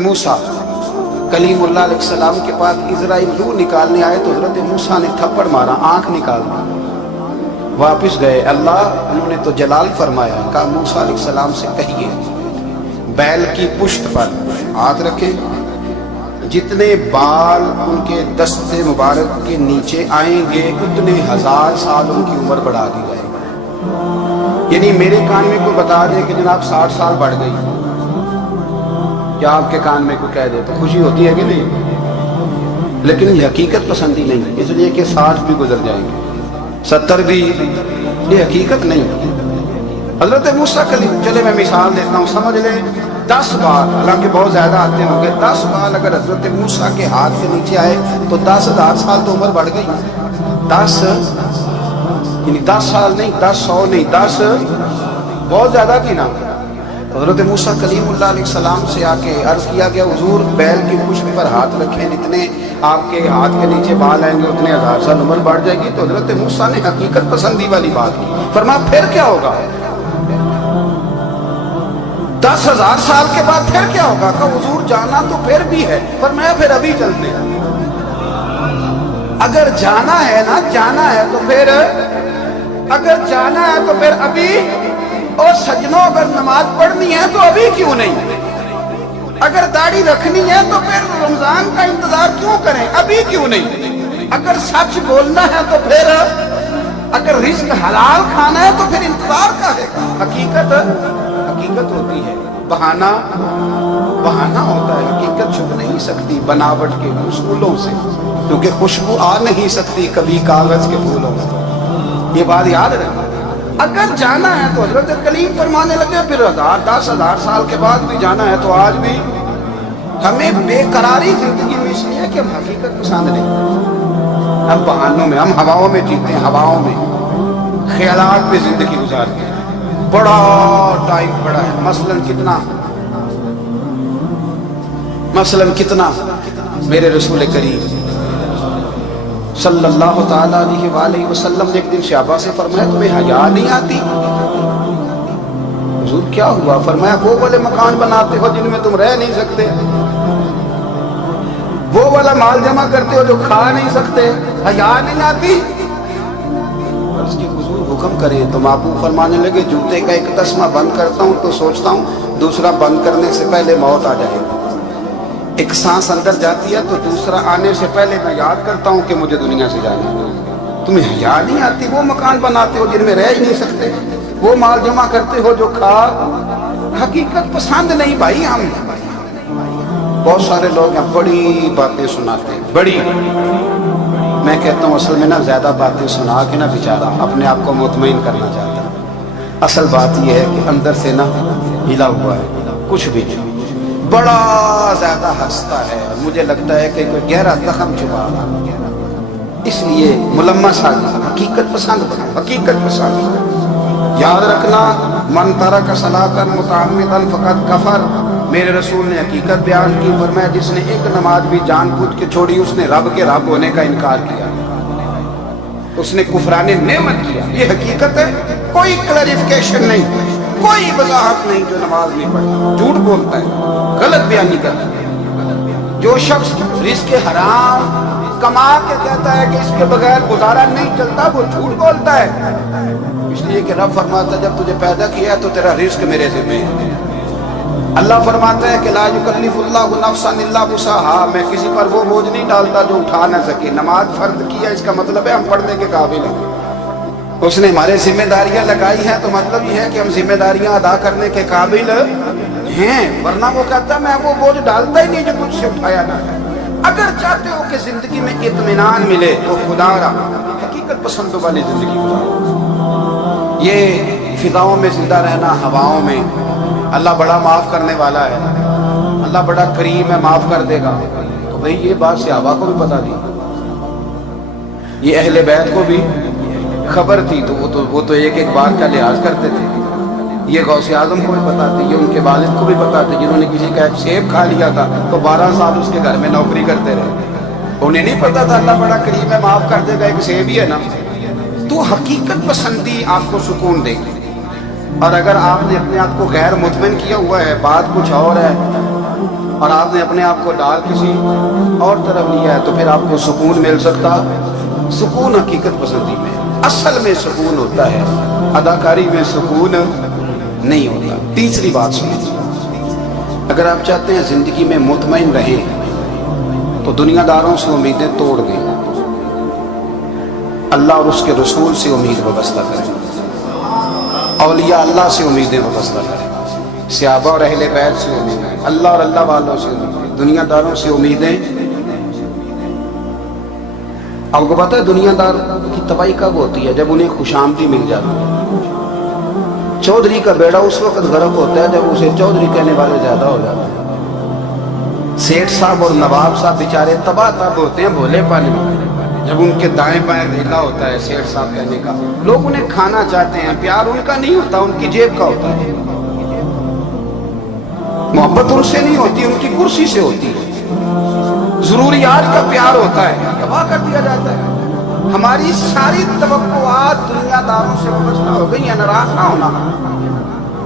موسیٰ کلیم اللہ علیہ السلام کے پاس اسرائیل روح نکالنے آئے تو حضرت موسیٰ نے تھپڑ مارا، آنکھ نکال دی، واپس گئے۔ اللہ انہوں نے تو جلال فرمایا، کہا موسیٰ علیہ السلام سے کہیے بیل کی پشت پر ہاتھ رکھیں، جتنے بال ان کے دست مبارک کے نیچے آئیں گے اتنے 1000 سال ان کی عمر بڑھا دی جائے گی۔ یعنی میرے کان میں کوئی بتا دے کہ جناب 60 سال بڑھ گئی، یا آپ کے کان میں کوئی کہہ دے تو خوشی ہوتی ہے کہ نہیں؟ لیکن یہ حقیقت پسندی نہیں، اس لیے کہ 60 بھی گزر جائیں گے، 70 بھی، یہ حقیقت نہیں۔ حضرت موسیٰ کلیم، چلے میں مثال دیتا ہوں، سمجھ لیں 10 بال، حالانکہ بہت زیادہ آتے ہوں گے، 10 بال اگر حضرت موسیٰ کے ہاتھ کے نیچے آئے تو 10,000 سال تو عمر بڑھ گئی۔ 10 یعنی 10 سال نہیں، 10 100 نہیں، 10 بہت زیادہ کی نا۔ حضرت موسیٰ کلیم اللہ علیہ السلام سے آ کے عرض کیا گیا حضور بیل کی پشت پر ہاتھ رکھیں، جتنے آپ کے ہاتھ کے نیچے بال آئیں گے اتنے 1000 سال عمر بڑھ جائے گی۔ تو حضرت موسیٰ نے حقیقت پسندی والی بات کی، فرمایا پھر کیا ہوگا؟ 10,000 سال کے بعد پھر کیا ہوگا؟ کہ حضور جانا تو پھر بھی ہے، فرمایا پھر ابھی چلتے ہیں۔ اگر جانا ہے نا، جانا ہے تو پھر، اگر جانا ہے تو پھر ابھی، اور سجنوں اگر نماز پڑھنی ہے تو ابھی کیوں نہیں؟ اگر داڑھی رکھنی ہے تو پھر رمضان کا انتظار کیوں کریں؟ ابھی کیوں نہیں؟ اگر سچ بولنا ہے تو پھر، اگر رزق حلال کھانا ہے تو پھر انتظار کا ہے۔ حقیقت ہوتی ہے، بہانہ ہوتا ہے، حقیقت چھپ نہیں سکتی بناوٹ کے اصولوں سے، کیونکہ خوشبو آ نہیں سکتی کبھی کاغذ کے پھولوں سے۔ یہ بات یاد رکھنا۔ اگر جانا ہے تو حضرت کلیم فرمانے لگے پھر 10,000 سال کے بعد بھی جانا ہے تو آج بھی ہمیں بے قراری زندگی میں اس لیے کہ ہم حقیقت پسند نہیں، ہم بہانوں میں، ہم ہواؤں میں جیتے ہیں، ہواؤں میں خیالات پہ زندگی گزارتے ہیں۔ بڑا ٹائم پڑا ہے، مثلاً کتنا میرے رسول کریم صلی اللہ تعالیٰ علیہ وآلہ وسلم نے ایک دن صحابہ سے فرمایا تمہیں حیا نہیں آتی؟ حضور کیا ہوا؟ فرمایا وہ والے مکان بناتے ہو جن میں تم رہ نہیں سکتے، وہ والا مال جمع کرتے ہو جو کھا نہیں سکتے، حیا نہیں آتی؟ عرض کی حضور حکم کریں تو معقول فرمانے لگے جوتے کا ایک تسمہ بند کرتا ہوں تو سوچتا ہوں دوسرا بند کرنے سے پہلے موت آ جائے، ایک سانس اندر جاتی ہے تو دوسرا آنے سے پہلے میں یاد کرتا ہوں کہ مجھے دنیا سے جانا ہے۔ تمہیں حیا نہیں آتی؟ وہ مکان بناتے ہو جن میں رہ ہی نہیں سکتے، وہ مال جمع کرتے ہو جو کھا، حقیقت پسند نہیں بھائی۔ ہم بہت سارے لوگ ہیں بڑی باتیں سناتے ہیں، بڑی، میں کہتا ہوں اصل میں نا زیادہ باتیں سنا کے نا بیچارہ اپنے آپ کو مطمئن کرنا چاہتا ہے، اصل بات یہ ہے کہ اندر سے نا ہلا ہوا ہے، کچھ بھی نہیں، بڑا زیادہ ہنستا ہے، مجھے لگتا ہے کہ کوئی گہرا زخم چھپا رہا ہے، اس لیے ملمس آ گیا۔ حقیقت پسند بنا، حقیقت پسند۔ یاد رکھنا من ترک صلاۃ متعمدا فقد کفر، میرے رسول نے حقیقت بیان کی، فرمایا جس نے ایک نماز بھی جان بوجھ کے چھوڑی اس نے رب کے رب ہونے کا انکار کیا، اس نے کفران نعمت کیا۔ یہ حقیقت ہے، کوئی کلیریفیکیشن نہیں، کوئی وضاحت نہیں۔ جو نماز نہیں پڑھتا جھوٹ بولتا ہے، غلط بیانی کرتا ہے۔ جو شخص رزق حرام کما کے کہتا ہے کہ اس کے بغیر گزارا نہیں چلتا، وہ جھوٹ بولتا ہے، اس لیے کہ رب فرماتا ہے جب تجھے پیدا کیا ہے تو تیرا رزق میرے ذمہ ہے۔ اللہ فرماتا ہے کہ لا یکلف اللہ نفسا الا وسعها، میں کسی پر وہ بوجھ نہیں ڈالتا جو اٹھا نہ سکے۔ نماز فرض کیا اس کا مطلب ہے ہم پڑھنے کے قابل ہیں، اس نے ہمارے ذمہ داریاں لگائی ہیں تو مطلب یہ ہے کہ ہم ذمہ داریاں ادا کرنے کے قابل ہیں، ورنہ وہ کہتا ہے میں وہ بوجھ ڈالتا ہی نہیں جو مجھ سے اٹھایا نہ ہے۔ اگر چاہتے ہو کہ زندگی میں اطمینان ملے تو خدا را حقیقت پسندوں والی زندگی گزارو۔ یہ فضاؤں میں زندہ رہنا، ہواؤں میں، اللہ بڑا معاف کرنے والا ہے، اللہ بڑا کریم ہے، معاف کر دے گا، تو بھئی یہ بات صحابہ کو بھی پتا تھی، یہ اہل بیت کو بھی خبر تھی، تو وہ تو ایک ایک بات کا لحاظ کرتے تھے۔ یہ غوث اعظم کو بھی پتا تھی، یہ ان کے والد کو بھی پتا تھی، جنہوں نے کسی کا ایک سیب کھا لیا تھا تو 12 سال اس کے گھر میں نوکری کرتے رہے، انہیں نہیں پتا تھا اللہ بڑا کریم ہے، معاف کر دے گا، ایک سیب ہی ہے نا۔ تو حقیقت پسندی آپ کو سکون دے گی، اور اگر آپ نے اپنے آپ کو غیر مطمئن کیا ہوا ہے، بات کچھ اور ہے، اور آپ نے اپنے آپ کو ڈال کسی اور طرف لیا ہے، تو پھر آپ کو سکون مل سکتا؟ سکون حقیقت پسندی میں، اصل میں سکون ہوتا ہے، اداکاری میں سکون نہیں ہوتا۔ تیسری بات سنیں، اگر آپ چاہتے ہیں زندگی میں مطمئن رہیں تو دنیا داروں سے امیدیں توڑ دیں، اللہ اور اس کے رسول سے امید وابستہ کریں، اولیاء اللہ سے امیدیں وابستہ کریں، صحابہ اور اہل بیت سے امیدیں، اللہ اور اللہ والوں سے امیدیں، دنیا داروں سے امیدیں۔ آپ کو پتہ ہے دنیا دار کی تباہی کب ہوتی ہے؟ جب انہیں خوش آمدی مل جاتی ہے۔ چودھری کا بیڑا اس وقت غرق ہوتا ہے جب اسے چودھری کہنے والے زیادہ ہو جاتے ہیں۔ سیٹھ صاحب اور نواب صاحب بیچارے تباہ تب ہوتے ہیں بھولے پانی میں، جب ان کے دائیں بائیں ڈھیلا ہوتا ہے سیٹھ صاحب کہنے کا، لوگ انہیں کھانا چاہتے ہیں، پیار ان کا نہیں ہوتا، ان کی جیب کا ہوتا ہے، محبت ان سے نہیں ہوتی، ان کی کرسی سے ہوتی ہے، ضروریات کا پیار ہوتا ہے، تباہ کر دیا جاتا ہے۔ ہماری ساری توقعات دنیا داروں سے وابستہ ہو گئی ہیں، ناراض نہ ہونا۔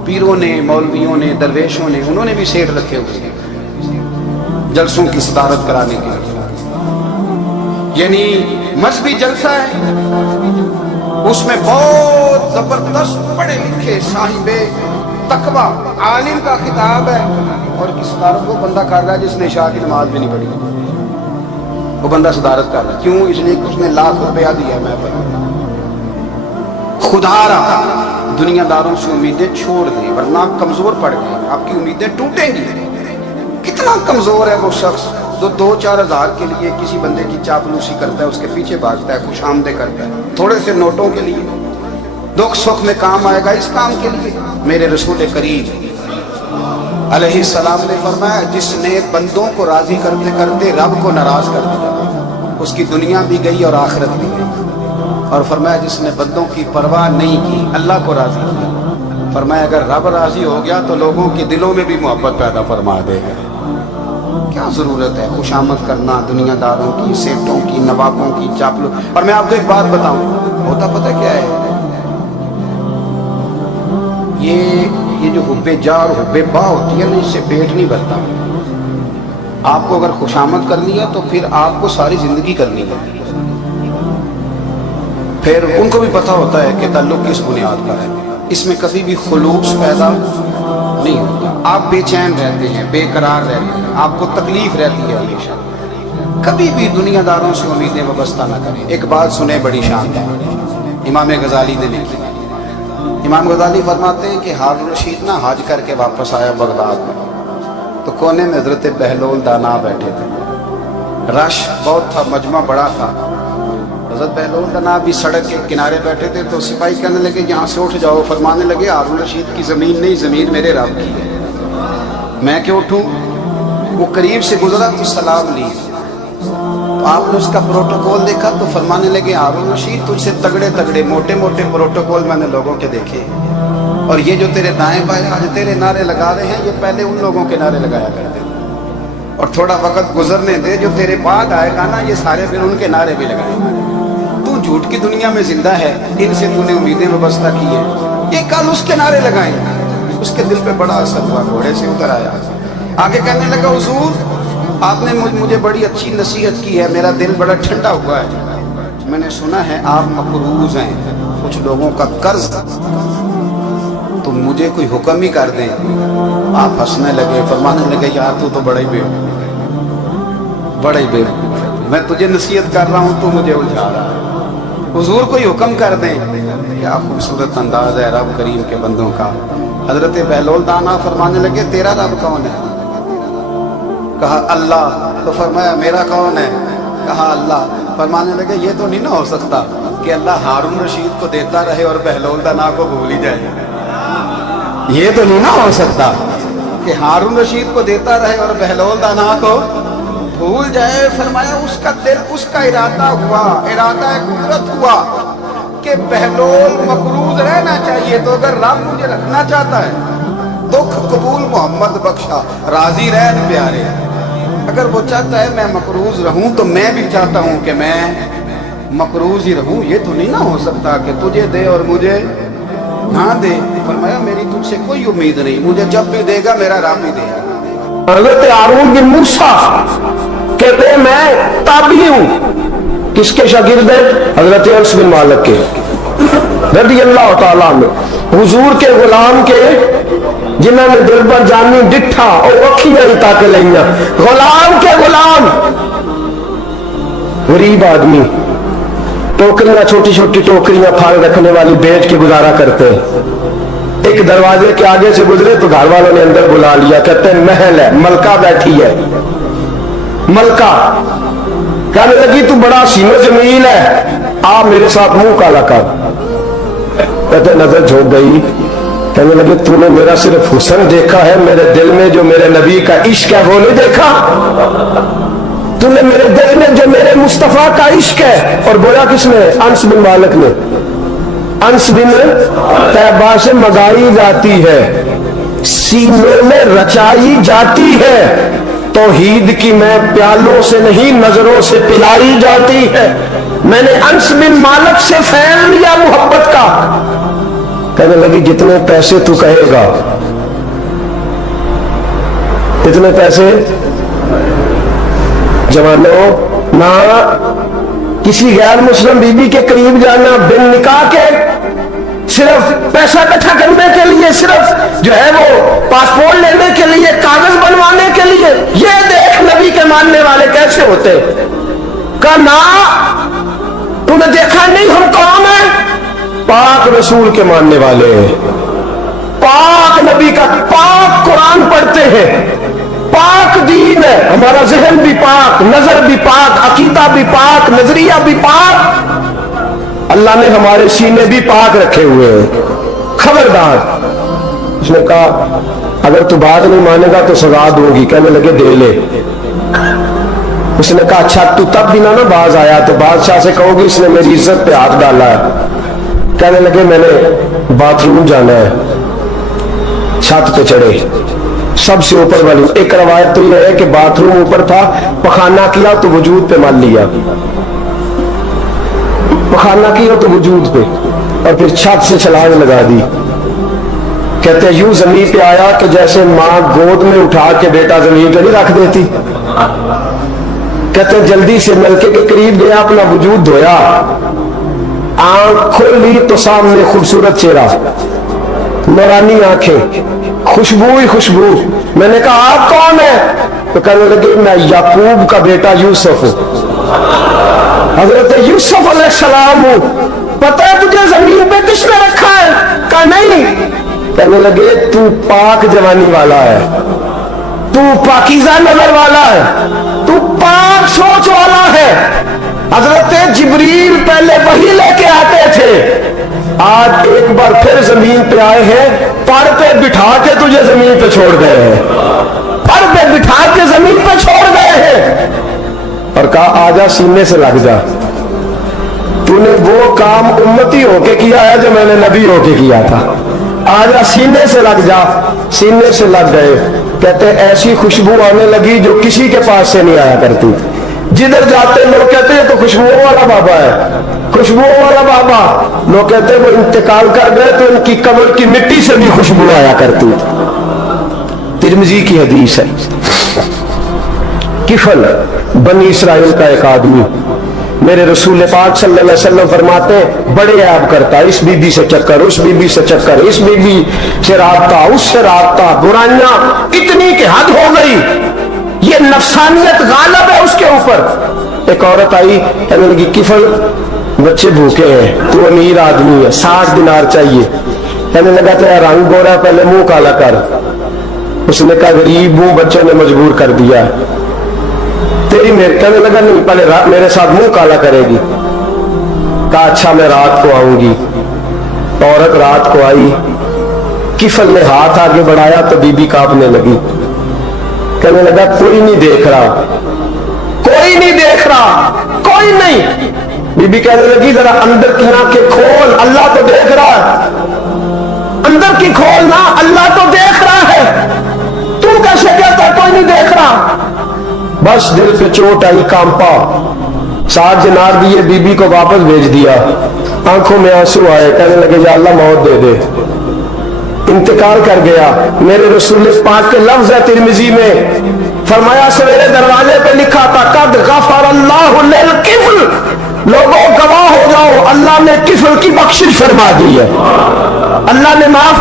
پیروں نے، مولویوں نے، درویشوں نے، انہوں نے بھی سیٹ رکھے ہوئے ہیں جلسوں کی صدارت کرانے کے لیے، یعنی مذہبی جلسہ ہے، اس میں بہت زبردست پڑھے لکھے صاحب تقویٰ عالم کا خطاب ہے، اور کی صدارت وہ بندہ کر رہا ہے جس نے عشاء کی نماز بھی نہیں پڑھی، وہ بندہ صدارت کر رہا ہے۔ کیوں؟ اس لیے کہ اس نے لاکھ روپیہ دیا ہے محفل میں۔ خدا رہا دنیا داروں سے امیدیں چھوڑ دیں، ورنہ آپ کمزور پڑ گئے، آپ کی امیدیں ٹوٹیں گی۔ کتنا کمزور ہے وہ شخص جو 2-4 ہزار کے لیے کسی بندے کی چاپلوسی کرتا ہے، اس کے پیچھے بھاگتا ہے، خوش آمدیں کرتا ہے، تھوڑے سے نوٹوں کے لیے، دکھ سکھ میں کام آئے گا اس کام کے لیے۔ میرے رسول کریم علیہ السلام نے فرمایا، جس نے بندوں کو راضی کرتے کرتے رب کو ناراض کر دیا، اس کی دنیا بھی گئی اور آخرت بھی گئی۔ اور فرمایا جس نے بندوں کی پرواہ نہیں کی، اللہ کو راضی کیا، فرمایا اگر رب راضی ہو گیا تو لوگوں کے دلوں میں بھی محبت پیدا فرما دے گا۔ کیا ضرورت ہے خوشامد کرنا دنیا داروں کی، سیٹوں کی، نوابوں کی، چاپلو۔ اور میں آپ کو ایک بات بتاؤں، ہوتا پتہ کیا ہے، یہ جو حب جا اور حب با ہوتی ہے نا، اس سے پیٹ نہیں بھرتا۔ آپ کو اگر خوشامد کرنی ہے تو پھر آپ کو ساری زندگی کرنی ہے۔ پھر ان کو بھی پتہ ہوتا ہے کہ تعلق کس بنیاد پر ہے، اس میں کبھی بھی خلوص پیدا نہیں ہوتا۔ آپ بے چین رہتے ہیں، بے قرار رہتے ہیں، آپ کو تکلیف رہتی ہے ہمیشہ۔ کبھی بھی دنیا داروں سے امیدیں وابستہ نہ کریں۔ ایک بات سنیں بڑی شاندار، امام غزالی نے لکھی۔ امام غزالی فرماتے ہیں کہ ہارون رشید نہ حج کر کے واپس آیا بغداد میں، تو کونے میں حضرت بہلول دانا بیٹھے تھے، رش بہت تھا، مجمع بڑا تھا۔ حضرت بہلول دانا بھی سڑک کے کنارے بیٹھے تھے، تو سپاہی کہنے لگے یہاں سے اٹھ جاؤ، فرمانے لگے ہارون رشید کی زمین نہیں، زمین میرے رب کی ہے، میں کیوں اٹھوں؟ وہ قریب سے گزرا تو سلام لی، تو آپ نے اس کا پروٹوکول دیکھا تو فرمانے لگے ہارون رشید تجھ سے تگڑے تگڑے موٹے موٹے پروٹوکول میں نے لوگوں کے دیکھے، اور یہ جو تیرے دائیں بائیں آج تیرے نعرے لگا رہے ہیں، یہ پہلے ان لوگوں کے نعرے لگایا کرتے تھے، اور تھوڑا وقت گزرنے دے، جو تیرے بعد آئے گا نا، یہ سارے پھر ان کے نعرے بھی لگائیں گے۔ تو جھوٹ کی دنیا میں زندہ ہے، ان سے تو نے امیدیں وابستہ کی ہے، یہ کل اس کے نعرے لگائیں گے۔ اس کے دل پہ بڑا اثر ہوا، گھوڑے سے اتر آیا، آگے کہنے لگا حضور آپ نے مجھے بڑی اچھی نصیحت کی ہے، میرا دل بڑا ٹھنڈا ہوا ہے، میں نے سنا ہے آپ مقروض ہیں، کچھ لوگوں کا قرض، تو مجھے کوئی حکم ہی کر دیں۔ آپ ہنسنے لگے، فرمانے لگے یار تو بڑا ہی بیوقوف ہے، بڑا ہی بیوقوف ہے، میں تجھے نصیحت کر رہا ہوں تو مجھے الجھا رہا ہے، حضور کوئی حکم کر دیں۔ کیا خوبصورت انداز ہے رب کریم کے بندوں کا۔ حضرت بہلول دانا فرمانے لگے تیرا رب کون ہے؟ کہا اللہ، تو فرمایا میرا کون ہے؟ کہا اللہ۔ فرمانے لگے یہ تو نہیں نہ ہو سکتا کہ اللہ ہارون رشید کو دیتا رہے اور بہلول دانا کو بھول ہی جائے، یہ تو نہیں نہ ہو سکتا کہ ہارون رشید کو دیتا رہے اور بہلول دانا کو بھول جائے۔ فرمایا اس کا دل، اس کا ارادہ ہوا، ارادہ قدرت ہوا کہ بہلول مقروض رہنا چاہیے، تو اگر رب مجھے رکھنا چاہتا ہے، دکھ قبول محمد بخشا، راضی رہن پیارے، اگر وہ چاہتا ہے میں مقروض رہوں تو میں بھی چاہتا ہوں کہ میں مقروض ہی رہوں، یہ تو نہیں نہ ہو سکتا کہ تجھے دے اور مجھے نہ دے۔ فرمایا میری تجھ سے کوئی امید نہیں، مجھے جب بھی دے گا میرا رب ہی دے گا۔ حضرت ہارون بن موسیٰ کہتے ہیں میں تابعی ہوں. کس کے شاگرد ہیں؟ حضرت انس بن مالک کے رضی اللہ تعالیٰ عنہ. حضور کے غلام کے جنہوں نے دل پر جانی ڈٹھا اور اکھیاں ہی تاکہ لئیاں. غلام کے غلام غریب آدمی ٹوکریاں چھوٹی چھوٹی ٹوکریاں پھال رکھنے والی بیچ کے گزارا کرتے ہیں. ایک دروازے کے آگے سے گزرے تو گھر والوں نے اندر بلا لیا. کہتے ہیں محل ہے, ملکہ بیٹھی ہے. ملکہ کہنے لگی تو بڑا سینہ جمیل ہے, آ میرے ساتھ منہ کالا کر. کہتے نظر جھوک گئی. کہنے لگے تو نے میرا صرف حسن دیکھا ہے, میرے دل میں جو میرے نبی کا عشق ہے وہ نہیں دیکھا. تو نے میرے دل میں جو میرے مصطفیٰ کا عشق ہے. اور بولا کس نے؟ انس بن مالک نے. انس بن طیبہ سے مگائی جاتی ہے, سینے میں رچائی جاتی ہے. توحید کی میں پیالوں سے نہیں نظروں سے پلائی جاتی ہے. میں نے انس بن مالک سے فیل لیا محبت کا. کہنے لگی جتنے پیسے تو کہے گا, اتنے پیسے جوانوں نہ کسی غیر مسلم بی بی کے قریب جانا بن نکاح کے, صرف پیسہ اکٹھا کرنے کے لیے, صرف جو ہے وہ پاسپورٹ لینے کے لیے, کاغذ بنوانے کے لیے. یہ دیکھ نبی کے ماننے والے کیسے ہوتے. کہا نا تو نے دیکھا نہیں ہم کون ہیں؟ پاک رسول کے ماننے والے, پاک نبی کا پاک قرآن پڑھتے ہیں, پاک دین ہے ہمارا. ذہن بھی پاک, نظر بھی پاک, عقیدہ بھی پاک, نظریہ بھی پاک. اللہ نے ہمارے سینے بھی پاک رکھے ہوئے ہیں. خبردار. اس نے کہا اگر تو بات نہیں مانے گا تو سزا دوں گی. کہنے لگے دے لے. اس نے کہا اچھا تو تب بھی نہ باز آیا تو بادشاہ سے کہو گی اس نے میری عزت پہ ہاتھ ڈالا ہے. کہنے لگے میں نے باتھ روم جانا ہے. چھت پہ چڑھے, سب سے اوپر والی. ایک روایت تو یہ ہے کہ باتھ روم اوپر تھا, پخانہ کیا تو وجود پہ مل لیا, پخانہ کیا تو وجود پہ, اور پھر چھت سے چھلانگ لگا دی. کہتے ہیں یوں زمین پہ آیا کہ جیسے ماں گود میں اٹھا کے بیٹا زمین پہ نہیں رکھ دیتی. کہتے ہیں جلدی سے ملکے کے قریب گیا, اپنا وجود دھویا, آنکھ کھولی تو سامنے خوبصورت چہرہ, نورانی آنکھیں, خوشبو ہی خوشبو. میں نے کہا آپ کون ہیں؟ تو کہنے لگے میں یعقوب کا بیٹا یوسف ہوں, حضرت یوسف علیہ السلام ہوں. پتہ ہے تجھے زمین پہ کس نے رکھا ہے؟ کہا نہیں. کہنے لگے تو پاک جوانی والا ہے, تو پاکیزہ نظر والا ہے, تو پاک سوچ والا ہے. حضرت جبریل پہلے وہی لے کے آتے تھے, آج ایک بار پھر زمین پہ آئے ہیں, پر پہ بٹھا کے تجھے زمین پہ چھوڑ گئے ہیں, پر پہ بٹھا کے زمین پہ چھوڑ گئے ہیں. اور کہا آجا سینے سے لگ جا, تو نے وہ کام امتی ہو کے کیا ہے جو میں نے نبی ہو کے کیا تھا. آجا سینے سے لگ جا. سینے سے لگ گئے. کہتے ایسی خوشبو آنے لگی جو کسی کے پاس سے نہیں آیا کرتی. جدھر جاتے لوگ کہتے ہیں تو خوشبو والا بابا ہے, خوشبو والا بابا. لوگ کہتے ہیں وہ انتقال کر گئے تو ان کی قبر کی مٹی سے بھی خوشبو آیا کرتی. ترمذی کی حدیث ہے. کفل بنی اسرائیل کا ایک آدمی, میرے رسول پاک صلی اللہ علیہ وسلم فرماتے ہیں بڑے عیب کرتا, اس بی بی سے چکر, اس بی بی سے چکر, اس بی بی سے رابطہ, اس سے رابطہ, برائیاں اتنی کہ حد ہو گئی, یہ نفسانیت غالب ہے اس کے اوپر. ایک عورت آئی, کہنے لگی کفل بچے بھوکے ہیں, تو امیر آدمی ہے, 60 دینار چاہیے. کہنے لگا تیرا رنگ گورا, پہلے منہ کالا کر. اس نے کہا غریب ہوں, بچوں نے مجبور کر دیا. تیری میرے, کہنے لگا نہیں پہلے میرے ساتھ منہ کالا کرے گی. کہا اچھا میں رات کو آؤں گی. عورت رات کو آئی, کفل نے ہاتھ آگے بڑھایا تو بی بی کانپنے لگی. کہنے لگا کوئی نہیں دیکھ رہا, کوئی نہیں دیکھ رہا, کوئی نہیں. بی بی کہنے لگی ذرا اندر کی آنکھیں کھول, اللہ تو دیکھ رہا ہے. اندر کی کھولنا, اللہ تو دیکھ رہا ہے, تو کیسے کہتا کوئی نہیں دیکھ رہا. بس دل پہ چوٹ آئی, کانپا, 60 دینار دیے, بی بی کو واپس بھیج دیا. آنکھوں میں آنسو آئے, کہنے لگے یا اللہ موت دے دے. انتقال کر گیا. میرے رسول پاک کے لفظ ہے ترمذی میں، فرمایا سویرے دروازے پہ لکھا تھا قد غفر اللہ للکفل، لوگوں گواہ ہو جاؤ اللہ نے کفل کی بخشش فرما دی ہے، اللہ نے معاف.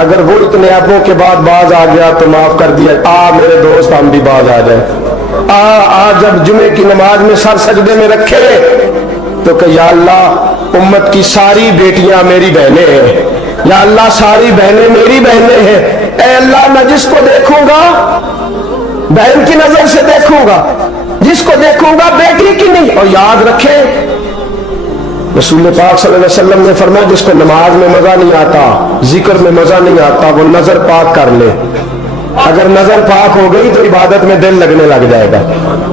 اگر وہ اتنے ایپوں کے بعد باز آ گیا تو معاف کر دیا. میرے دوست ہم بھی باز آ جائیں. جب جمعے کی نماز میں سر سجدے میں رکھے تو کہ یا اللہ امت کی ساری بیٹیاں میری بہنیں ہیں، یا اللہ ساری بہنیں میری بہنیں ہیں. اے اللہ میں جس کو دیکھوں گا بہن کی نظر سے دیکھوں گا، جس کو دیکھوں گا بیٹی کی نہیں. اور یاد رکھے رسول پاک صلی اللہ علیہ وسلم نے فرمایا جس کو نماز میں مزہ نہیں آتا، ذکر میں مزہ نہیں آتا، وہ نظر پاک کر لے. اگر نظر پاک ہو گئی تو عبادت میں دل لگنے لگ جائے گا.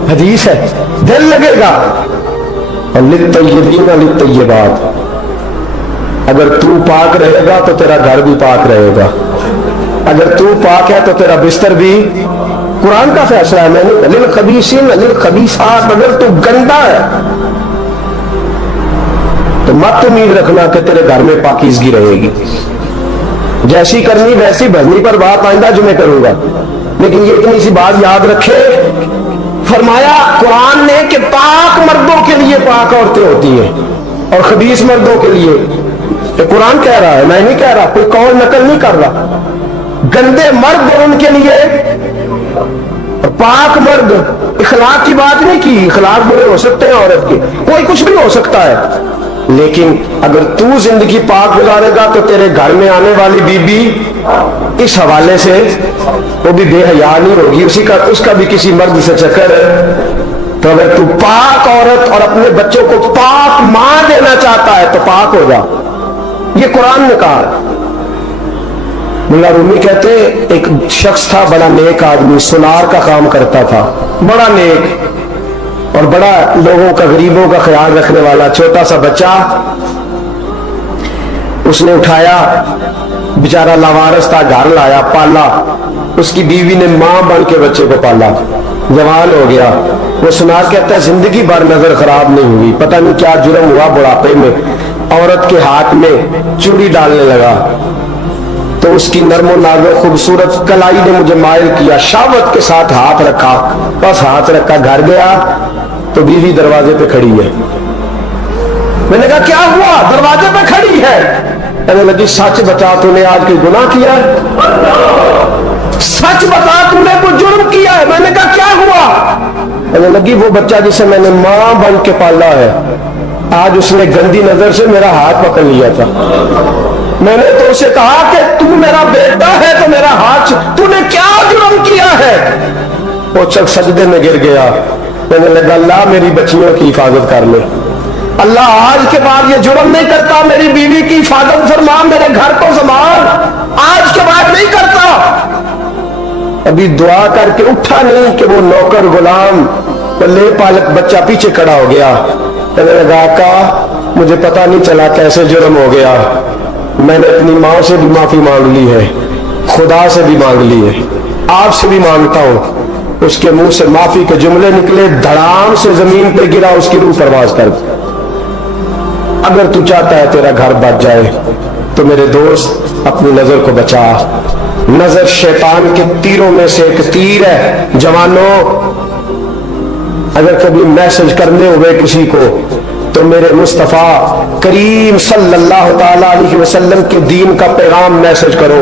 حدیث ہے دل لگے گا. اور للطیبین للطیبات، اگر تو پاک رہے گا تو تیرا گھر بھی پاک رہے گا. اگر تو پاک ہے تو تیرا بستر بھی. قرآن کا فیصلہ ہے، میں نے للخبیثین للخبیثات، اگر تو گندا ہے تو مت امید رکھنا کہ تیرے گھر میں پاکیزگی رہے گی. جیسی کرنی ویسی بھرنی پر بات آئندہ جمعے کروں گا، لیکن یہ اتنی سی بات یاد رکھے. فرمایا قرآن نے کہ پاک مردوں کے لیے پاک عورتیں ہوتی ہیں اور خبیث مردوں کے لیے. یہ قرآن کہہ رہا ہے، میں نہیں کہہ رہا، کوئی قول نقل نہیں کر رہا. گندے مرد ان کے لیے اور پاک مرد. اخلاق کی بات نہیں کی، اخلاق برے ہو سکتے ہیں عورت کے، کوئی کچھ بھی ہو سکتا ہے، لیکن اگر تو زندگی پاک گزارے گا تو تیرے گھر میں آنے والی بی بی اس حوالے سے وہ بھی بے حیا نہیں ہوگی، اس کا بھی کسی مرد سے چکر ہے. تو اگر تو پاک عورت اور اپنے بچوں کو پاک ماں دینا چاہتا ہے تو پاک ہو جا. یہ قرآن نے کہا. ملا رومی کہتے ایک شخص تھا بڑا نیک آدمی، سونار کا کام کرتا تھا، بڑا نیک اور بڑا لوگوں کا غریبوں کا خیال رکھنے والا. چھوٹا سا بچہ اس نے اٹھایا، بیچارہ لاوارث تھا، گھر لایا، پالا. اس کی بیوی نے ماں بن کے بچے کو پالا، جوان ہو گیا. وہ سونار کہتا ہے زندگی بھر نظر خراب نہیں ہوئی، پتہ نہیں کیا جرم ہوا، بڑھاپے میں عورت کے ہاتھ میں چوڑی ڈالنے لگا تو اس کی نرم و نازک خوبصورت کلائی نے مجھے مائل کیا. شہوت کے ساتھ ہاتھ رکھا، بس ہاتھ رکھا، گھر گیا تو بیوی دروازے پہ کھڑی ہے. میں نے کہا کیا ہوا؟ دروازے پہ کھڑی ہے. کہنے لگی سچ بتا تو نے آج کوئی گناہ کیا ہے؟ سچ بتا تو نے کوئی جرم کیا ہے؟ میں نے کہا کیا ہوا؟ کہنے لگی وہ بچہ جسے میں نے ماں بن کے پالا ہے آج اس نے گندی نظر سے میرا ہاتھ پکڑ لیا تھا. میں نے تو اسے کہا کہ تو میرا بیٹا ہے تو میرا ہاتھ، تو نے کیا جرم کیا ہے؟ وہ چک سجدے میں گر گیا. میں نے لگا اللہ میری بچیوں کی حفاظت کر لے، اللہ آج کے بعد یہ جرم نہیں کرتا، میری بیوی کی حفاظت فرما، میرے گھر کو سنبھال، آج کے بعد نہیں کرتا. ابھی دعا کر کے اٹھا نہیں کہ وہ نوکر غلام لے پالک بچہ پیچھے کھڑا ہو گیا. کہنے لگا آقا مجھے پتا نہیں چلا کیسے جرم ہو گیا، میں نے اپنی ماں سے بھی معافی مانگ لی ہے، خدا سے بھی مانگ لی ہے، آپ سے بھی مانگتا ہوں. اس کے منہ سے معافی کے جملے نکلے، دھڑام سے زمین پہ گرا، اس کی روح پرواز کر. اگر تو چاہتا ہے تیرا گھر بچ جائے تو میرے دوست اپنی نظر کو بچا. نظر شیطان کے تیروں میں سے ایک تیر ہے. جوانوں اگر کبھی میسج کرنے ہوئے کسی کو تو میرے مصطفیٰ کریم صلی اللہ تعالیٰ علیہ وسلم کے دین کا پیغام میسج کرو.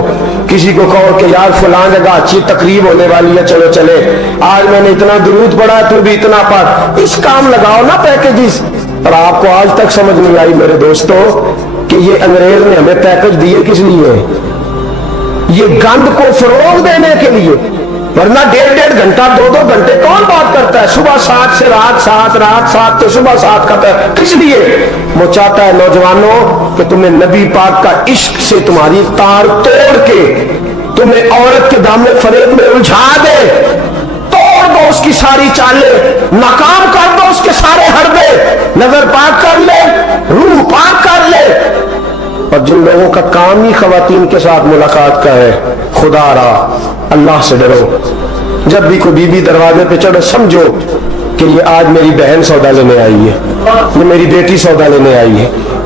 کسی کو کہو کہ یار فلاں جگہ اچھی تقریب ہونے والی ہے، چلو چلے، آج میں نے اتنا درود پڑھا تو بھی اتنا پڑھ. اس کام لگاؤ نا پیکیجز. اور آپ کو آج تک سمجھ نہیں آئی میرے دوستو کہ یہ انگریز نے ہمیں پیکج دیے کس لیے؟ یہ گند کو فروغ دینے کے لیے. ورنہ 1.5 گھنٹہ 2 گھنٹے کون بات کرتا ہے؟ صبح 7 سے رات 7، رات 7 سے صبح 7 کا کس لیے؟ وہ چاہتا ہے نوجوانوں کہ تمہیں نبی پاک کا عشق سے تمہاری تار توڑ کے تمہیں عورت کے دامن فریب میں الجھا دے. توڑ دو اس کی ساری چالیں، ناکام کر دو اس کے سارے حربے، نظر پاک کر لے، روح پاک کر لے. اور جن لوگوں کا کام ہی خواتین کے ساتھ ملاقات کا ہے، خدا را اللہ سے ڈرو. جب بھی کوئی بی بی دروازے پہ چڑھو سمجھو کہ یہ آج میری بہن سودا لینے آئی ہے، یہ میری بیٹی سودا لینے آئی ہے،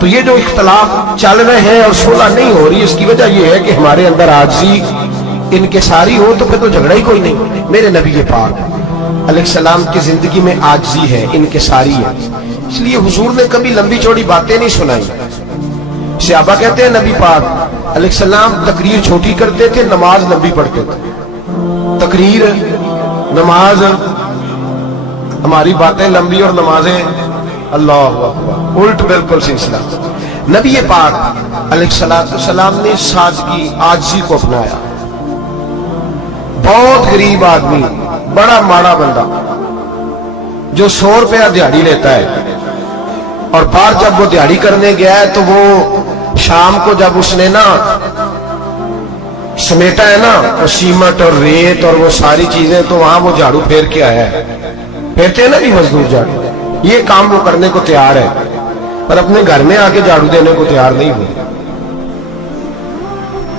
تو یہ جو اختلاف چل رہے ہیں اور صلح نہیں ہو رہی، اس کی وجہ یہ ہے کہ ہمارے اندر عاجزی انکساری ہو، تو پھر تو جھگڑا ہی کوئی نہیں۔ میرے نبی پاک علیہ السلام کی زندگی میں عاجزی ہے، انکساری ہے، اس لیے حضور نے کبھی لمبی چوڑی باتیں نہیں سنائی۔ صحابہ کہتے ہیں نبی پاک علیہ السلام تقریر چھوٹی کرتے تھے، نماز لمبی پڑھتے تھے۔ تقریر، نماز، ہماری باتیں لمبی اور نمازیں اللہ اکبر، الٹ بالکل سلسلہ۔ نبی پاک علیہ السلام نے سادگی، عاجزی کو اپنایا۔ بہت غریب آدمی، بڑا ماڑا بندہ جو 100 روپیہ دیہاڑی لیتا ہے، اور باہر جب وہ دیہاڑی کرنے گیا ہے تو وہ شام کو جب اس نے نا سمیٹا ہے نا وہ سیمنٹ اور ریت اور وہ ساری چیزیں، تو وہاں وہ جھاڑو پھیر کے آیا ہے۔ پھیرتے ہیں نا بھی مزدور جھاڑو، یہ کام وہ کرنے کو تیار ہے، پر اپنے گھر میں آ کے جھاڑو دینے کو تیار نہیں ہوئے،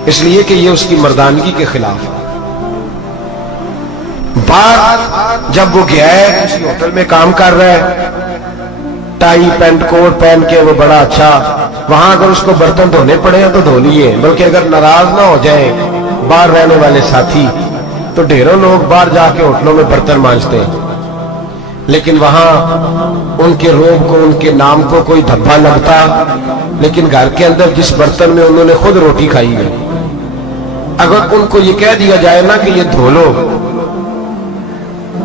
اس لیے کہ یہ اس کی مردانگی کے خلاف ہے۔ باہر جب وہ گیا ہے، کسی ہوٹل میں کام کر رہا ہے، ٹائی پینٹ کوٹ پہن کے وہ بڑا اچھا، وہاں اگر اس کو برتن دھونے پڑے ہیں تو دھو لیے، بلکہ اگر ناراض نہ ہو جائیں باہر رہنے والے ساتھی تو ڈھیروں لوگ باہر جا کے ہوٹلوں میں برتن مانجتے ہیں، لیکن وہاں ان کے روب کو، ان کے نام کو کوئی دھبا لگتا، لیکن گھر کے اندر جس برتن میں انہوں نے خود روٹی کھائی ہے، اگر ان کو یہ کہہ دیا جائے نا کہ یہ دھو لو،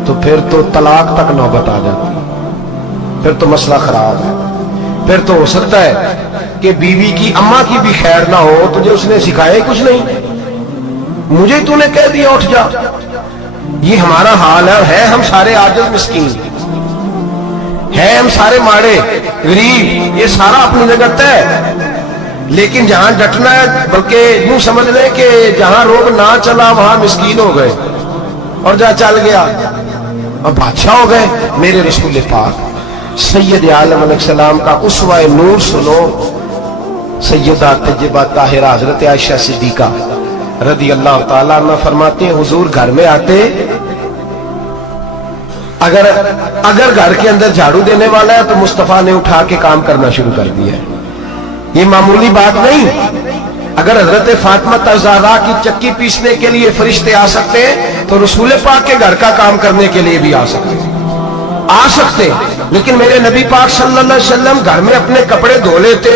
تو پھر تو طلاق تک نوبت آ جاتی، پھر تو مسئلہ خراب ہے۔ پھر تو ہو سکتا ہے کہ بیوی کی اماں کی بھی خیر نہ ہو، تجھے اس نے سکھایا ہی کچھ نہیں، مجھے تو نے کہہ دیا اٹھ جا۔ یہ ہمارا حال ہے ہم سارے عاجز مسکین ہے، ہم سارے ماڑے غریب، یہ سارا اپنی جگہ طے، لیکن جہاں ڈٹنا ہے، بلکہ یوں سمجھ لیں کہ جہاں روگ نہ چلا وہاں مسکین ہو گئے، اور جہاں چل گیا اور بادشاہ ہو گئے۔ میرے رسول پاک سید عالم علیہ السلام کا اسوہ نور سنو، سیدہ طیبہ طاہرہ حضرت عائشہ صدیقہ رضی اللہ تعالیٰ عنہ فرماتے ہیں حضور گھر میں آتے، اگر گھر کے اندر جھاڑو دینے والا ہے تو مصطفیٰ نے اٹھا کے کام کرنا شروع کر دیا ہے۔ یہ معمولی بات نہیں، اگر حضرت فاطمہ الزہرا کی چکی پیسنے کے لیے فرشتے آ سکتے ہیں تو رسول پاک کے گھر کا کام کرنے کے لیے بھی آ سکتے، لیکن میرے نبی پاک صلی اللہ علیہ وسلم گھر میں اپنے کپڑے دھو لیتے،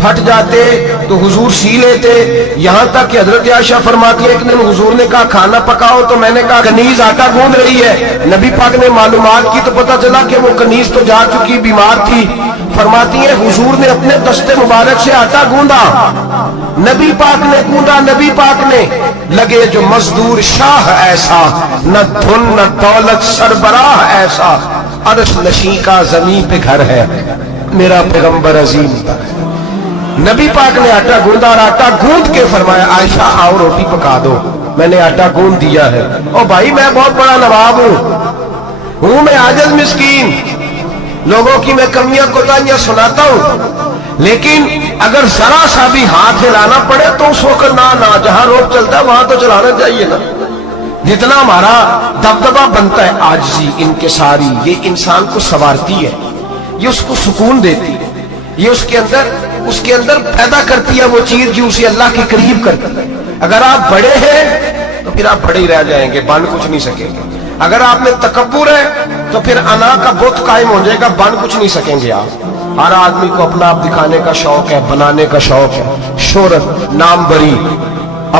پھٹ جاتے تو حضور سی لیتے، یہاں تک کہ حضرت عائشہ فرماتی ہے ایک دن حضور نے کہا کھانا پکاؤ، تو میں نے کہا کنیز آٹا گوندھ رہی ہے، نبی پاک نے معلومات کی تو پتہ چلا کہ وہ کنیز تو جا چکی، بیمار تھی، فرماتی ہے حضور نے اپنے دستے مبارک سے آٹا گوندا، نبی پاک نے گوندا، نبی پاک نے، لگے جو مزدور شاہ ایسا، نہ دھن نہ دولت سربراہ ایسا، عرش نشین کا زمین پہ گھر ہے میرا پیغمبر عظیم۔ نبی پاک نے آٹا گوندا اور آٹا گوندھ کے فرمایا عائشہ آؤ روٹی پکا دو، میں نے آٹا گوندھ دیا ہے۔ او بھائی میں بہت بڑا نواب ہوں میں عاجز مسکین، لوگوں کی میں کمیاں کوتاہیاں سناتا ہوں، لیکن اگر ذرا سا بھی ہاتھ ہلانا پڑے تو اس وقت نہ جہاں روک چلتا ہے وہاں تو چلانا چاہیے نا۔ جتنا ہمارا دبدبہ بنتا ہے عاجزی، انکساری، یہ انسان کو سنوارتی ہے، یہ اس کو سکون دیتی ہے، یہ اس کے اندر پیدا کرتی ہے وہ چیز جو اسے اللہ کے قریب کرتی ہے۔ اگر آپ بڑے ہیں تو پھر آپ بڑے ہی رہ جائیں گے، بن کچھ نہیں سکیں گے۔ اگر آپ میں تکبر ہے تو پھر انا کا بت قائم ہو جائے گا، بن کچھ نہیں سکیں گے آپ۔ ہر آدمی کو اپنا آپ دکھانے کا شوق ہے، بنانے کا شوق ہے، شہرت، نام بری،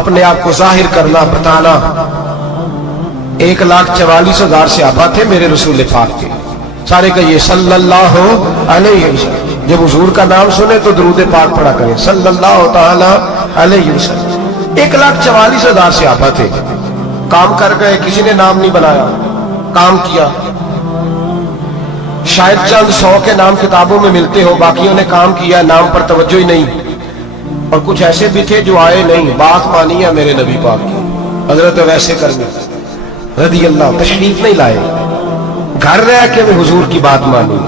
اپنے آپ کو ظاہر کرنا، بتانا۔ 1,44,000 صحابہ تھے میرے رسول پاک کے، سارے کہیے صلی اللہ علیہ وسلم، جب حضور کا نام سنے تو درود پاک پڑھا کریں صلی اللہ تعالی علیہ وسلم۔ 1,44,000 صحابہ تھے، کام کر گئے، کسی نے نام نہیں بنایا، کام کیا، شاید چند 100 کے نام کتابوں میں ملتے ہو، باقیوں نے کام کیا، نام پر توجہ ہی نہیں، اور کچھ ایسے بھی تھے جو آئے نہیں، بات مانی ہے میرے نبی پاک کی، حضرت ویسے کرنے رضی اللہ، تشریف نہیں لائے، گھر رہ کے بھی حضور کی بات مانی،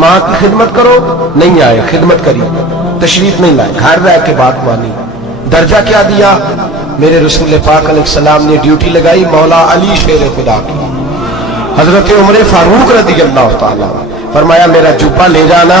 ماں کی خدمت کرو، نہیں آئے، خدمت کری، تشریف نہیں لائے، گھر رہ کے بات مانی۔ درجہ کیا دیا میرے رسول پاک علیہ السلام نے؟ ڈیوٹی لگائی مولا علی شیر خدا کی، حضرت عمر فاروق رضی اللہ تعالیٰ، فرمایا میرا جوبہ لے جانا،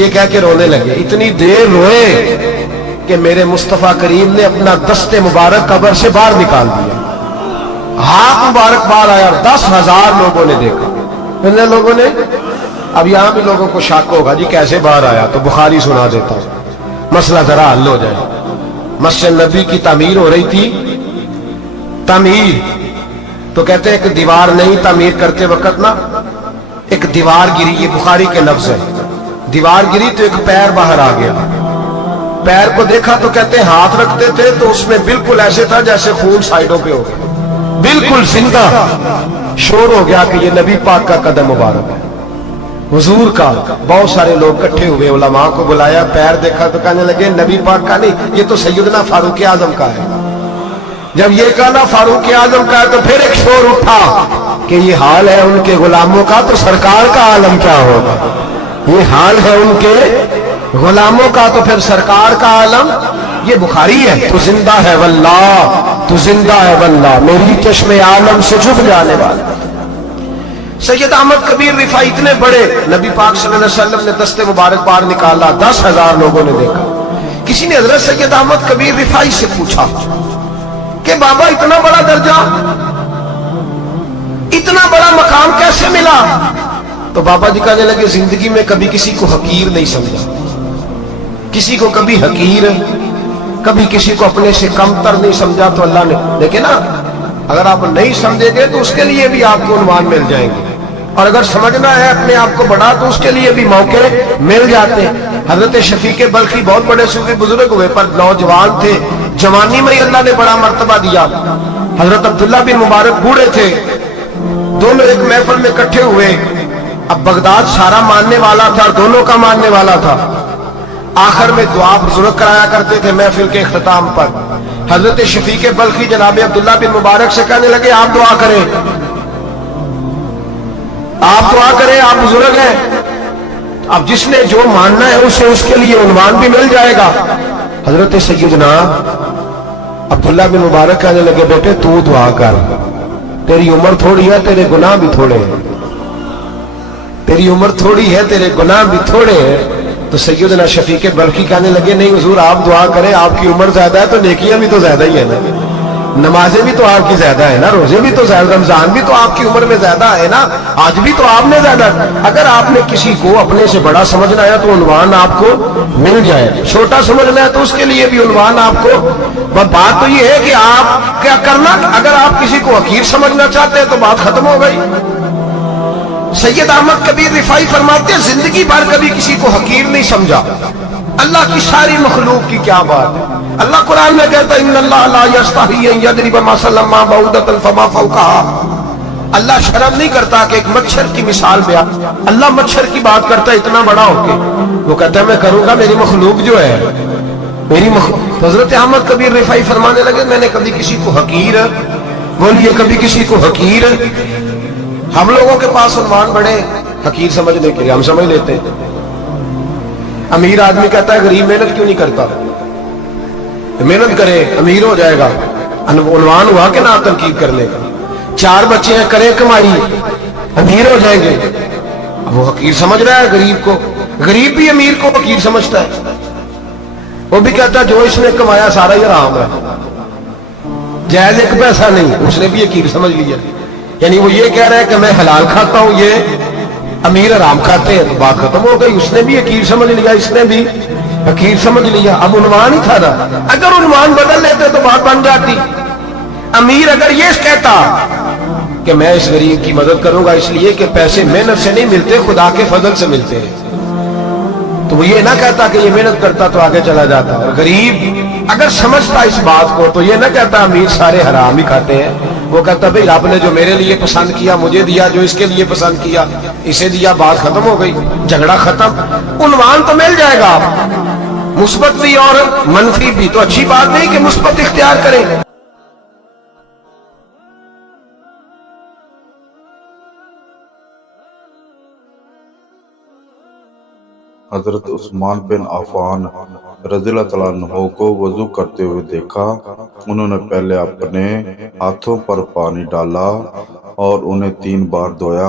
یہ کہہ کے رونے لگے، اتنی دیر روئے کہ میرے مصطفیٰ کریم نے اپنا دست مبارک قبر سے باہر نکال دیا، ہاتھ مبارک باہر آیا، 10,000 لوگوں نے دیکھا۔ کتنے لوگوں نے؟ اب یہاں بھی لوگوں کو شک ہوگا جی کیسے باہر آیا، تو بخاری سنا دیتا ہوں، مسئلہ ذرا حل ہو جائے۔ مسجد نبی کی تعمیر ہو رہی تھی، تعمیر تو کہتے ہیں کہ دیوار نہیں، تعمیر کرتے وقت نا ایک دیوار گری، یہ بخاری کے لفظ ہے، دیوار گری تو ایک پیر باہر آ گیا، پیر کو دیکھا تو کہتے ہیں ہاتھ رکھتے تھے تو اس میں بالکل ایسے تھا جیسے خون سائیڈوں پہ ہو گیا، بالکل زندہ۔ شور ہو گیا کہ یہ نبی پاک کا قدم مبارک ہے، حضور کا۔ بہت سارے لوگ اکٹھے ہوئے، علماء کو بلایا، پیر دیکھا تو کہنے لگے نبی پاک کا نہیں، یہ تو سیدنا فاروق اعظم کا ہے۔ جب یہ کہا نا فاروق اعظم کا ہے تو پھر ایک شور اٹھا کہ یہ حال ہے ان کے غلاموں کا تو سرکار کا عالم کیا ہوگا، یہ حال ہے ان کے غلاموں کا تو پھر سرکار کا عالم۔ یہ بخاری ہے، تو زندہ ہے واللہ، تو زندہ ہے واللہ، میری چشم عالم سے چھپ جانے والا۔ سید احمد کبیر رفاعی اتنے بڑے، نبی پاک صلی اللہ علیہ وسلم نے دست مبارک باہر نکالا، 10,000 لوگوں نے دیکھا۔ کسی نے حضرت سید احمد کبیر رفاعی سے پوچھا کہ بابا اتنا بڑا درجہ، اتنا بڑا مقام کیسے ملا؟ تو بابا جی کہنے لگے زندگی میں کبھی کسی کو حقیر نہیں سمجھا، کسی کو کبھی حقیر، کبھی کسی کو اپنے سے کم تر نہیں سمجھا۔ تو اللہ نے دیکھے نا، اگر آپ نہیں سمجھیں گے تو اس کے لیے بھی آپ کو عنوان مل جائیں گے، اور اگر سمجھنا ہے اپنے آپ کو بڑا تو اس کے لیے بھی موقع مل جاتے ہیں۔ حضرت شفیق بلخی بہت بڑے صوفی بزرگ ہوئے پر نوجوان تھے، جوانی میں ہی اللہ نے بڑا مرتبہ دیا۔ حضرت عبداللہ بن مبارک بوڑھے تھے، دونوں ایک محفل میں اکٹھے ہوئے۔ اب بغداد سارا ماننے والا تھا اور دونوں کا ماننے والا تھا۔ آخر میں دعا بزرگ کرایا کرتے تھے محفل کے اختتام پر۔ حضرت شفیق بلخی جناب عبداللہ بن مبارک سے کہنے لگے آپ دعا کریں، آپ دعا کریں، آپ بزرگ ہیں، اب جس نے جو ماننا ہے اسے اس کے لیے عنوان بھی مل جائے گا۔ حضرت سیدنا عبداللہ بن مبارک کہنے لگے بیٹے تو دعا کر، تیری عمر تھوڑی ہے، تیرے گناہ بھی تھوڑے ہیں، تیری عمر تھوڑی ہے، تیرے گناہ بھی تھوڑے ہیں۔ تو سیدنا شفیق بلخی کہنے لگے نہیں حضور آپ دعا کریں، آپ کی عمر زیادہ ہے تو نیکیاں بھی تو زیادہ ہی ہے نا، نمازیں بھی تو آپ کی زیادہ ہے نا، روزے بھی تو زیادہ، رمضان بھی تو آپ کی عمر میں زیادہ ہے نا، آج بھی تو آپ نے زیادہ۔ اگر آپ نے کسی کو اپنے سے بڑا سمجھنا ہے تو عنوان آپ کو مل جائے، چھوٹا سمجھنا ہے تو اس کے لیے بھی عنوان آپ کو۔ بات تو یہ ہے کہ آپ کیا کرنا، اگر آپ کسی کو حقیر سمجھنا چاہتے ہیں تو بات ختم ہو گئی۔ سید احمد کبیر رفاعی فرماتے ہیں زندگی بھر کبھی کسی کو حقیر نہیں سمجھا۔ اللہ کی ساری مخلوق کی کیا بات ہے، اللہ قرآن میں کہتا ہے ان اللہ لا یستحی ان یضرب مثلا ما بعوضۃ فما فوقها، اللہ شرم نہیں کرتا کہ ایک مچھر کی مثال بیان، اللہ مچھر کی بات کرتا ہے اتنا بڑا ہو کے، وہ کہتا ہے میں کروں گا، میری مخلوق جو ہے میری مخلوق۔ حضرت احمد کبیر رفاعی فرمانے لگے میں نے کبھی کسی کو حقیر، بولیے کبھی کسی کو حقیر۔ ہم لوگوں کے پاس عنوان بڑے حقیر سمجھنے کے لیے، ہم سمجھ لیتے ہیں امیر آدمی کہتا ہے غریب محنت کیوں نہیں کرتا، محنت کرے امیر ہو جائے گا، عنوان ہوا کہ نہ تنقید کرنے کا۔ 4 بچے ہیں کرے کمائی امیر ہو جائیں گے، اب وہ حقیر سمجھ رہا ہے غریب کو، غریب بھی امیر کو حقیر سمجھتا ہے، وہ بھی کہتا ہے جو اس نے کمایا سارا ہی حرام ہے، جائز ایک پیسہ نہیں، اس نے بھی حقیر سمجھ لیا، یعنی وہ یہ کہہ رہا ہے کہ میں حلال کھاتا ہوں، یہ امیر حرام کھاتے ہیں، تو بات ختم ہو گئی، اس نے بھی حقیر سمجھ لیا، اس نے بھی حقیر سمجھ لیا۔ اب عنوان ہی تھا نا، اگر عنوان بدل لیتے تو بات بن جاتی۔ امیر اگر یہ کہتا کہ میں اس غریب کی مدد کروں گا اس لیے کہ پیسے محنت سے نہیں ملتے خدا کے فضل سے ملتے ہیں، تو وہ یہ نہ کہتا کہ یہ محنت کرتا تو آگے چلا جاتا۔ اور غریب اگر سمجھتا اس بات کو تو یہ نہ کہتا امیر سارے حرام ہی کھاتے ہیں، وہ کہتا بھئی رب نے جو میرے لیے پسند کیا مجھے دیا، جو اس کے لیے پسند کیا اسے دیا، بات ختم ہو گئی، جھگڑا ختم۔ عنوان تو مل جائے گا، مثبت بھی اور منفی بھی، تو اچھی بات نہیں کہ مثبت اختیار کریں۔ حضرت عثمان بن عفان رضی اللہ تعالیٰ عنہ کو وضو کرتے ہوئے دیکھا، انہوں نے پہلے اپنے ہاتھوں پر پانی ڈالا اور انہیں 3 بار دھویا،